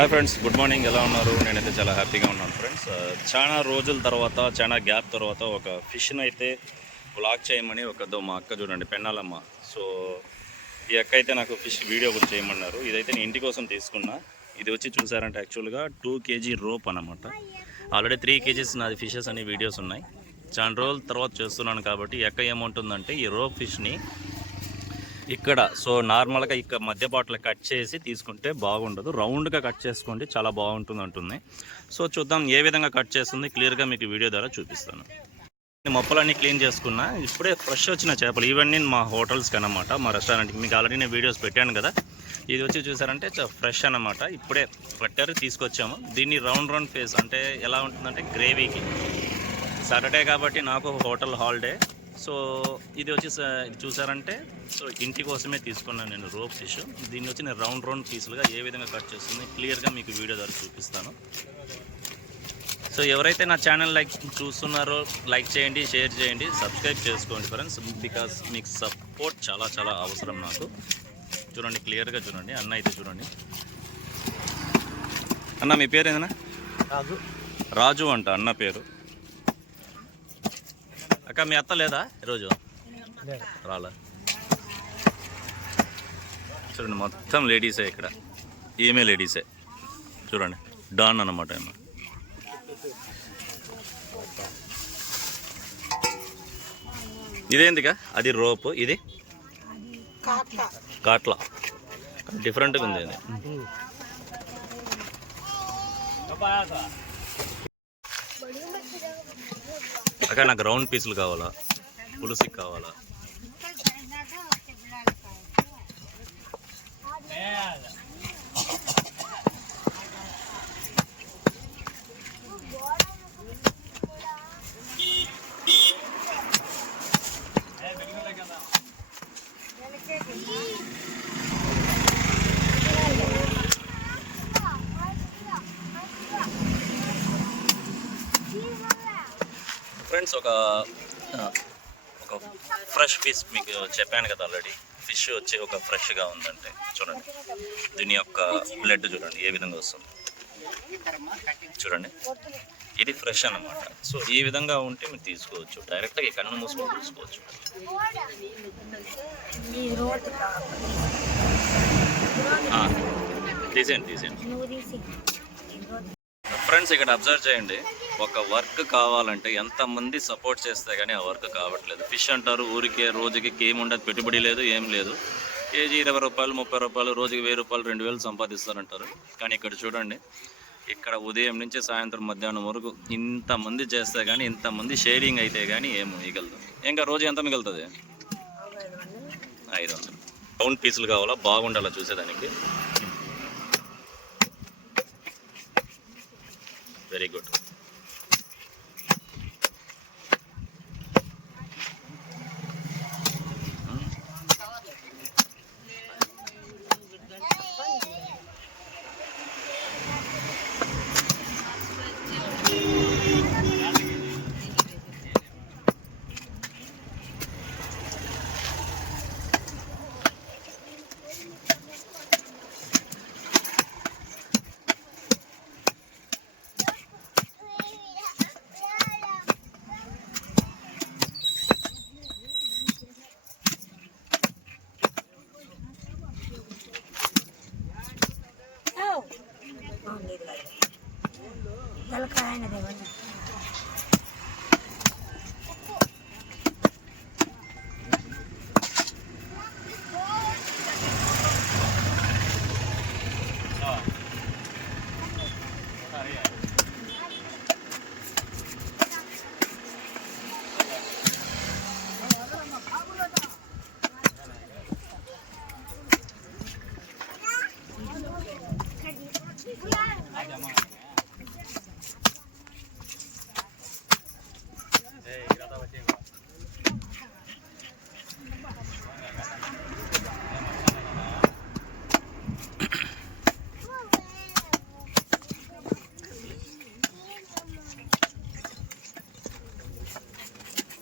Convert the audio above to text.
Hi friends, good morning. ఎలా ఉన్నారు? నేనైతే చాలా హ్యాపీగా ఉన్నాను ఫ్రెండ్స్. చాలా రోజుల తర్వాత, చాలా గ్యాప్ తర్వాత ఒక ఫిష్ని అయితే బ్లాగ్ చేయమని మా అక్క చూడండి, పెన్నాలమ్మ. సో ఈ అక్క అయితే నాకు ఫిష్ వీడియో కూడా చేయమన్నారు. ఇదైతే నేను ఇంటి కోసం తీసుకున్నా. ఇది వచ్చి చూసారంటే యాక్చువల్గా 2 kg రోప్ అనమాట. ఆల్రెడీ 3 kgs నాది ఫిషెస్ అనే వీడియోస్ ఉన్నాయి. చాలా రోజుల తర్వాత చేస్తున్నాను కాబట్టి ఈ అక్క ఏముంటుందంటే ఈ రోప్ ఫిష్ని ఇక్కడ నార్మల్గా ఇక్కడ మధ్య పాటలు కట్ చేసి తీసుకుంటే బాగుండదు, రౌండ్గా కట్ చేసుకోండి, చాలా బాగుంటుంది అంటుంది. చూద్దాం ఏ విధంగా కట్ చేస్తుంది, క్లియర్గా మీకు వీడియో ద్వారా చూపిస్తాను. మొప్పలన్నీ క్లీన్ చేసుకున్నా. ఇప్పుడే ఫ్రెష్ వచ్చిన చేపలు ఇవన్నీ మా హోటల్స్కి అనమాట, మా రెస్టారెంట్కి. మీకు ఆల్రెడీ నేను వీడియోస్ పెట్టాను కదా. ఇది వచ్చి చూసారంటే ఫ్రెష్ అనమాట, ఇప్పుడే పట్టారు, తీసుకొచ్చాము. దీన్ని రౌండ్ ఫేస్ అంటే ఎలా ఉంటుందంటే గ్రేవీకి. సాటర్డే కాబట్టి నాకు హోటల్ హాలిడే. ఇది వచ్చి చూసారంటే ఇంటి కోసమే తీసుకున్నాను నేను రోప్ ఫిష్. దీన్ని వచ్చి నేను రౌండ్ పీసులుగా ఏ విధంగా కట్ చేస్తుంది క్లియర్గా మీకు వీడియో ద్వారా చూపిస్తాను. ఎవరైతే నా ఛానల్ చూస్తున్నారో లైక్ చేయండి, షేర్ చేయండి, సబ్స్క్రైబ్ చేసుకోండి ఫ్రెండ్స్. బికాస్ మీకు సపోర్ట్ చాలా చాలా అవసరం నాకు. చూడండి, క్లియర్గా చూడండి. అన్న అయితే చూడండి. అన్న మీ పేరు ఏదైనా? రాజు అంట అన్న పేరు. అక్క మీ అత్త లేదా ఈరోజు? రాలా. చూడండి, మొత్తం లేడీసే ఇక్కడ. ఈమె లేడీసే చూడండి, డాన్ అన్నమాట ఏమో. ఇదేందిగా? అది రోప్, ఇది కాట్లా. డిఫరెంట్గా ఉంది అది. అక్కడ నాకు రౌండ్ పీసులు కావాలా, పులుసుకి కావాలా? ఫ్రెండ్స్, ఒక ఫ్రెష్ ఫిష్ మీకు చెప్పాను కదా ఆల్రెడీ. ఫిష్ వచ్చి ఒక ఫ్రెష్గా ఉందంటే చూడండి, దీని యొక్క బ్లడ్ చూడండి ఏ విధంగా వస్తుంది. చూడండి, ఇది ఫ్రెష్ అన్నమాట. ఈ విధంగా ఉంటే మీరు తీసుకోవచ్చు, డైరెక్ట్గా ఈ కన్ను మూసుకొని తీసుకోవచ్చు. తీసేయండి. ఫ్రెండ్స్, ఇక్కడ అబ్జర్వ్ చేయండి. ఒక వర్క్ కావాలంటే ఎంతమంది సపోర్ట్ చేస్తే కానీ ఆ వర్క్ కావట్లేదు. ఫిష్ అంటారు ఊరికే, రోజుకి ఏముండదు, పెట్టుబడి లేదు, ఏం లేదు. కేజీ 20 రూపాయలు, 30 రూపాయలు, రోజుకి 1000 రూపాయలు, 2000 సంపాదిస్తారంటారు. కానీ ఇక్కడ చూడండి, ఇక్కడ ఉదయం నుంచి సాయంత్రం మధ్యాహ్నం వరకు ఇంతమంది చేస్తే కానీ, ఇంతమంది షేరింగ్ అయితే కానీ ఏం మిగలదు. ఇంకా రోజు ఎంత మిగులుతుంది? 500. రౌండ్ పీసులు కావాలా, బాగుండాలా చూసేదానికి. Very good.